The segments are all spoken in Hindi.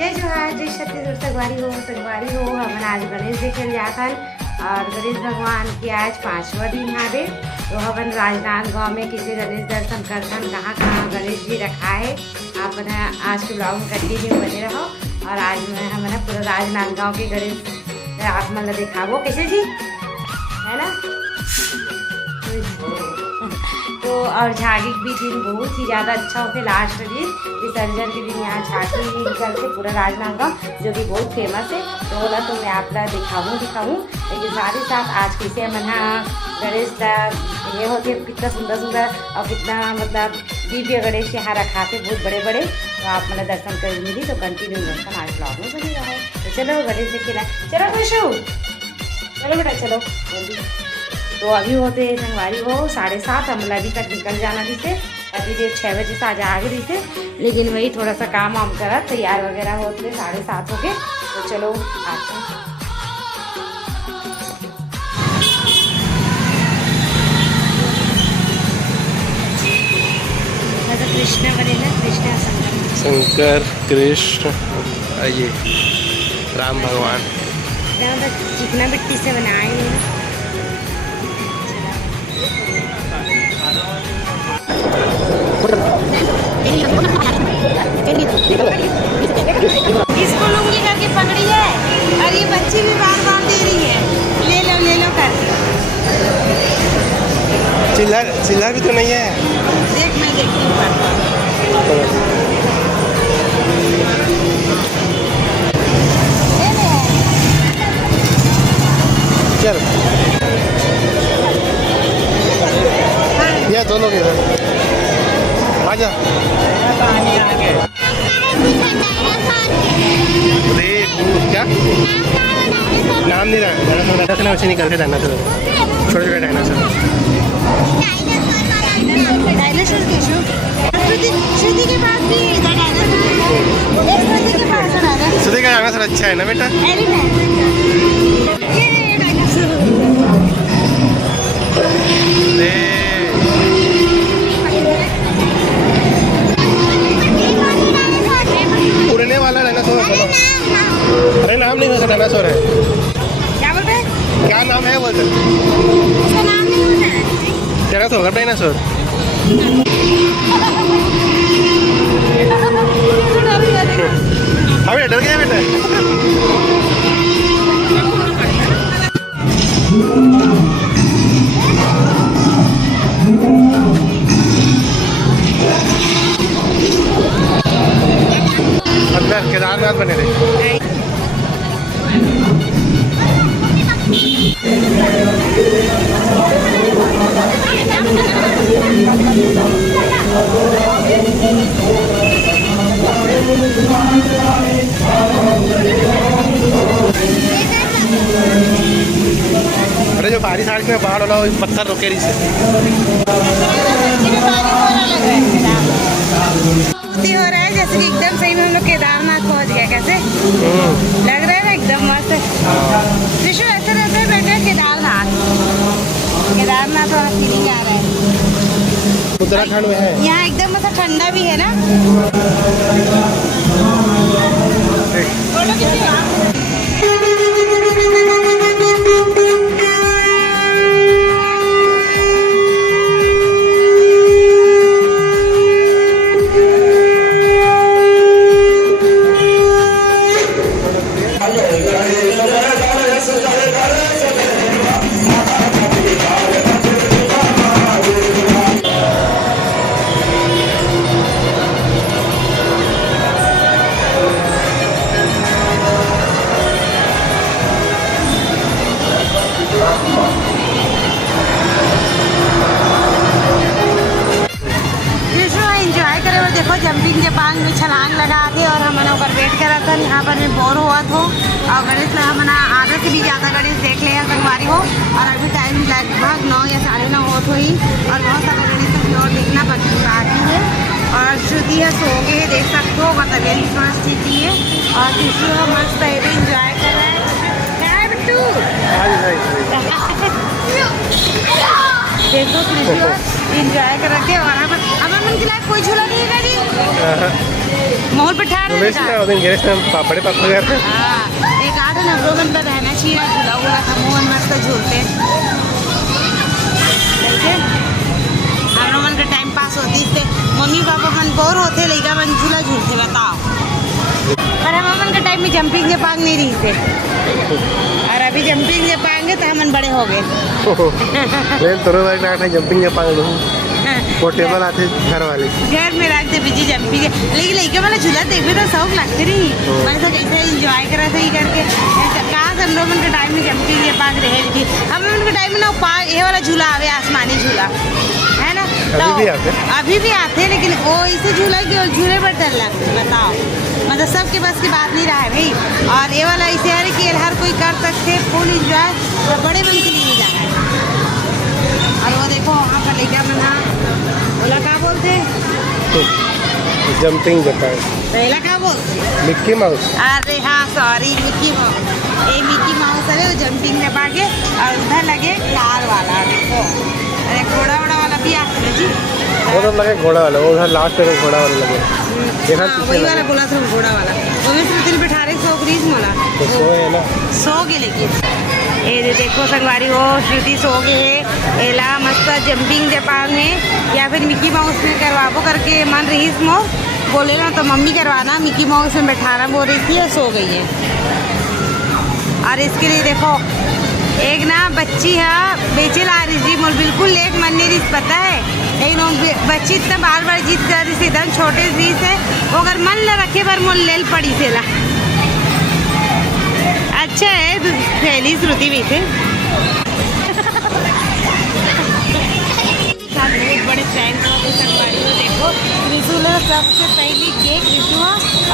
जय जोहार जय छत्तीसगढ़ संगवारी हो हमन आज गणेश देखे जाथन और गणेश भगवान के आज 5वां दिन हावे। तो हमन राजनांदगांव में किसे गणेश दर्शन करथन, कहाँ कहाँ गणेश जी रखा है। आप आज के ब्लॉग में कंटिन्यू बने रहो और आज मैं हमने पूरा राजनांदगांव के गणेश आप मतलब दिखावो कैसे जी है ना। तो और झागी भी दिन बहुत ही ज़्यादा अच्छा होते। लास्ट दिन विसर्जन के दिन यहाँ झांकी निकलते पूरा राजनांदगांव जो कि बहुत फेमस है। तो बोला तो मैं आप दिखाऊँ लेकिन साथ ही साथ आज कैसे मना गणेश ये होते कितना सुंदर और कितना मतलब दिव्य गणेश यहाँ रखाते बहुत बड़े बड़े। तो आप मतलब दर्शन कर मिली तो कंटिन्यू दर्शन आज ब्लॉग में बनी रहो। तो चलो गणेश देखे ना, चलो खुशू चलो बेटा चलो जल्दी। तो अभी होते संगवारी हो 7:30 हम अभी तक निकल जाना जिसे अभी देर 6 बजे से आज आगे रही थे, लेकिन वही थोड़ा सा काम वाम करा तैयार वगैरह होते 7:30 हो गए। तो चलो आते हैं। कृष्ण बने ना, कृष्ण शंकर कृष्ण आइए राम भगवान चिकना मिट्टी से बनाए इसको लुंगी करके पकड़ी है और ये बच्ची भी बार बार दे रही है ले लो करके। चिल्ला भी तो नहीं है। देख मैं देखती हूँ चल ये दोनों के आजा। क्या नाम नहीं रहा डायनासोर वैसे निकल के डायनासोर छोटे छोटे डायनासोर श्रुति का डायनासोर अच्छा है ना बेटा। उड़ने वाला डायनासोर है। अरे नाम नहीं वैसा डायनासोर है। क्या बोलते हैं, क्या नाम है बोलते? उसका नाम नहीं होता है डायनासोर का डायनासोर। अबे डर गया बेटा। अंदर केदारनाथ बने थे। अरे जो बारिश आ रही है बाढ़ वाला पत्थर रोके रही से हो रहा है जैसे कि एकदम सही में हम लोग केदारनाथ पहुंच गए। कैसे लग रहा है ना, एकदम मस्त। विश्व ऐसे रहते हैं बैठे केदारनाथ वाला फीलिंग आ रहा है। उत्तराखंड में है यहाँ एकदम मतलब ठंडा भी है ना। देखो जंपिंग जपांग में छलांग लगा के और हमने ऊपर वेट करा था। यहाँ पर मैं बोर हुआ था और गणेश हमने आधा से भी ज़्यादा गणेश देख लिया संगवारी हो। और अभी टाइम लगभग 9 या 9:30 हो तो ही और बहुत सारा गणेश की और देखना बाकी है। और श्रुति है सो गए देख सकते हो, मतलब थोड़ा स्थिति है। और कृष्ण मस्त इंजॉय कर रहा है बिट्टू। देखो कृष्ण इंजॉय कर रखे। और हमारे मन की लाइफ कोई झूला नहीं है। मोहन पे ठहर रमेश ना उस दिन गिरीश ने बड़े पापा घर पे हाँ, एक आधा ना रोगन पर रहना चाहिए झूला वूला था मोहन मस्त झूलते हम रोगन का टाइम पास होती इससे मम्मी पापा मन बोर होते लड़का मन झूला झूलते बताओ पर हम अपन के टाइम में जंपिंग जे पांग नहीं रही थे और अभी जंपिंग जे पाएंगे तो हम बड़े हो गए लेकिन तुरंत एक नाट है जंपिंग जब पांग लूँ वो टेबल आते घर वाले घर में रखते बिजी जंपिंग लेकिन लड़के वाला झूला देखते तो शौक लगते नहीं मैंने तो कैसे इंजॉय करा था ये करके कहाँ से हम लोग उनके टाइम में जंपिंग जे पांग रहे थी हम उनके टाइम में ना ये वाला झूला आवे आसमानी झूला है ना अभी भी आते लेकिन वो इसे झूला कि झूले पर डर लगते बताओ मतलब सबके बस की बात नहीं रहा है भाई और ये वाला इसे है कि हर कोई कर सकते फुल इंजॉय और बड़े मन के लिए जाना है और वो देखो वहाँ पर लेकर बना बोला क्या बोलते जंपिंग जपान पहला क्या बोलते मिक्की माउस अरे हाँ सॉरी मिक्की माउस ये मिक्की माउस है वो जंपिंग में पागे और उधर लगे कार वाला देखो अरे घोड़ा वोड़ा वाला भी आता है जी वो तो लगे घोड़ा वाला वो उधर लास्ट में घोड़ा वाला लगे देखा हाँ, वही वाला बोला था घोड़ा वाला वो भी दिल बिठा रहे 100 ग्रीस मोला तो सो है ना 100 के लेकिन ये देखो संगवारी हो श्रुति सो गए एला मस्त जंपिंग जापान में या फिर मिक्की माउस में करवाबो करके मन रही मो बोले ना तो मम्मी करवाना मिक्की माउस में बैठाना बोल रही थी और सो गई है और इसके लिए देखो एक ना बच्ची है बेचे ला रही थी मोल बिल्कुल लेट मन नहीं रही पता है लेकिन बच्ची इतना बार बार जीत कर रही थी एकदम छोटे सी से वो अगर मन न रखे पर मोल लेल पड़ी से ला अच्छा है पहली श्रुति भी थे बहुत बड़े फ्रेंड हो देखो रिशु ने सबसे पहली केक रिशु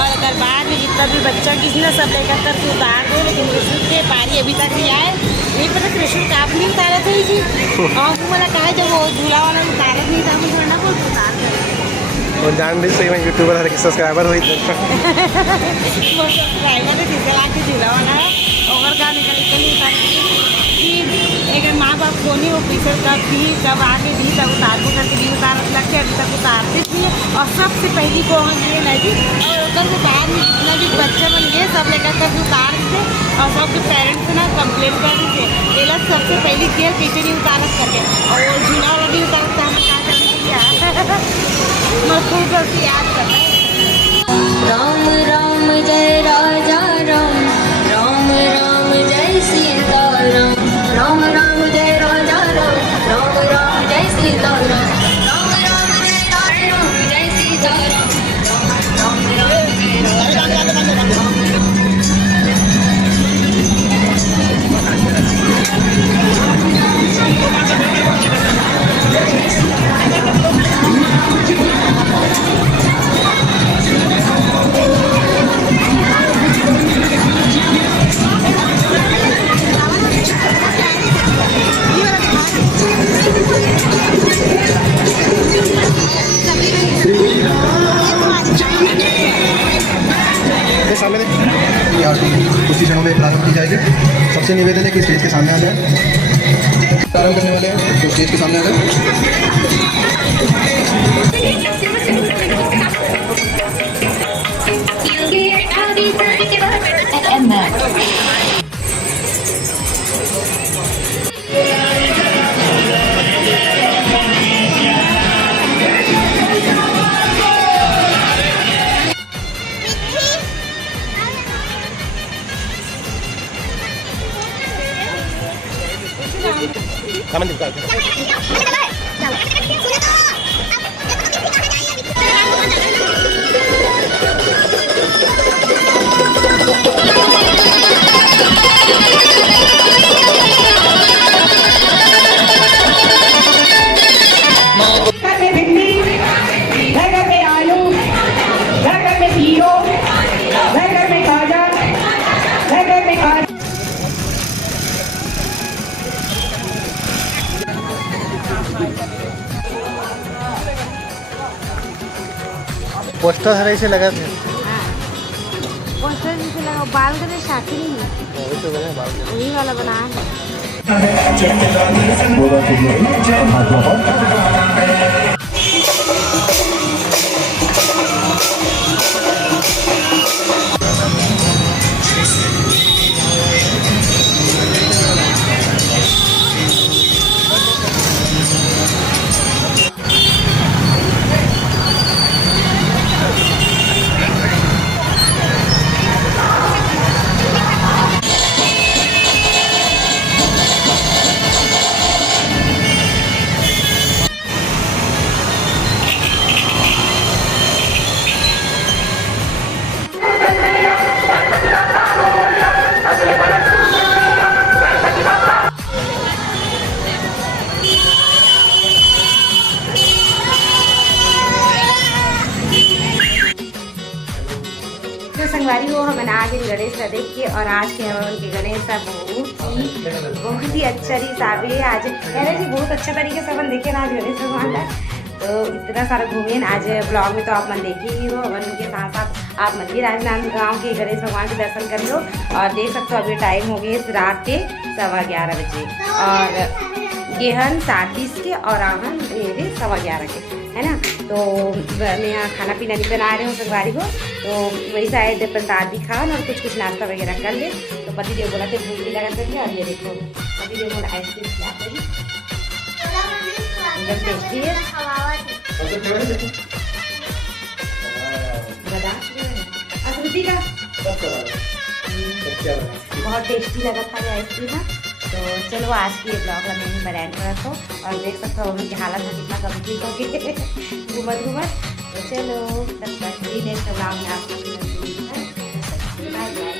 और अगर बाद में जितना भी बच्चा किसने सब लेकर करके उतार दो लेकिन रिशु के पारी अभी तक नहीं आए नहीं पता रिशु का आप नहीं उतारा था जी और वो वाला कहा जब वो झूला वाला उतारा नहीं था मुझे ना वो उतार और जान रही सही में यूट्यूबर हर की सब्सक्राइबर हुई तो वो सब्सक्राइबर है जिसे लाके झूला वाला है और का निकल लेकिन माँ बाप को नहीं वो प्रेशर कब थी कब आगे दी तब उतार को करके भी उतार लगते अभी तक उतारते थी और सबसे पहली को हम ये लगी और उधर के बाद में जितना भी बच्चे बन गए सब लेकर करके उतार थे और सबके पेरेंट्स ना कंप्लेन कर रही थे ये लोग सबसे पहली केयर पीछे नहीं उतारत करके और वो झूला वाला भी उतारता हमें क्या करना मैं खूब गलती याद करना राम राम जय राजा राम राम राम जय सीता राम राम राम जय राजा राम राम राम जय सीता राम राम राम जय राम जय सीता राम राम राम जय राजा सामने की आरती कुछ ही क्षणों में प्रारंभ की जाएगी। सबसे निवेदन है कि स्टेज के सामने आ जाए। प्रारंभ करने वाले हैं तो स्टेज के सामने आ जाए। सामने दिखा पोस्टर हर ऐसे लगा थे पोस्टर जैसे लगा बाल का शादी नहीं है वही वाला बना है तो संगवारी हो हमन आगे गणेश ला देख के और आज के हमन के गणेश सा बहुत ही अच्छा रही साबे आज जी बहुत अच्छा तरीके से अपन देखे ना आज गणेश भगवान का। तो इतना सारा घूमिए आज ब्लॉग में तो आप मन देखे ही हो। अपन उनके साथ साथ आप मंदिर राजनांदगांव के गणेश भगवान के दर्शन कर लो और देख सकते हो अभी टाइम हो गए रात के 11:15 बजे और गेहन 7:30 के और आहन 11:15 के है ना। तो मैं यहाँ खाना पीना नहीं बना रहे हूँ संगवारी को, तो वही शायद प्रसाद भी खाओ और कुछ नाश्ता वगैरह कर ले। तो पति देव बोला थे भूख भी लगा थे और ये देखो पति देव बोला आइसक्रीम खिलाते हैं एकदम टेस्टी है। आकृति का बहुत टेस्टी लगा था ये आइसक्रीम। तो चलो आज की ये ब्लॉग में ही मैं एंड करता हूँ और देख सकते हो उनकी हालत कितना कमजोर हो गई घूमत। तो चलो तब तक नेक्स्ट ब्लॉग में आपको बाय बाय।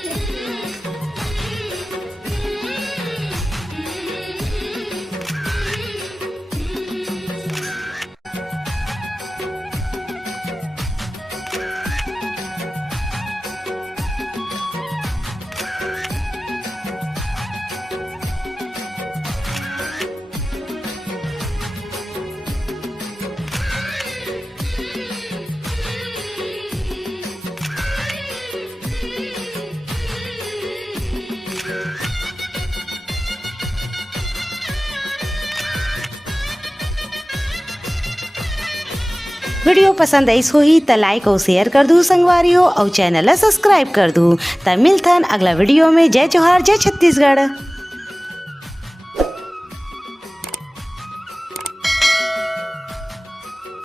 वीडियो पसंद आई ही तो लाइक और शेयर कर दूँ संगवारी हो और चैनल सब्सक्राइब कर दूँ। तब मिलथन अगला वीडियो में। जय जोहार, जय छत्तीसगढ़।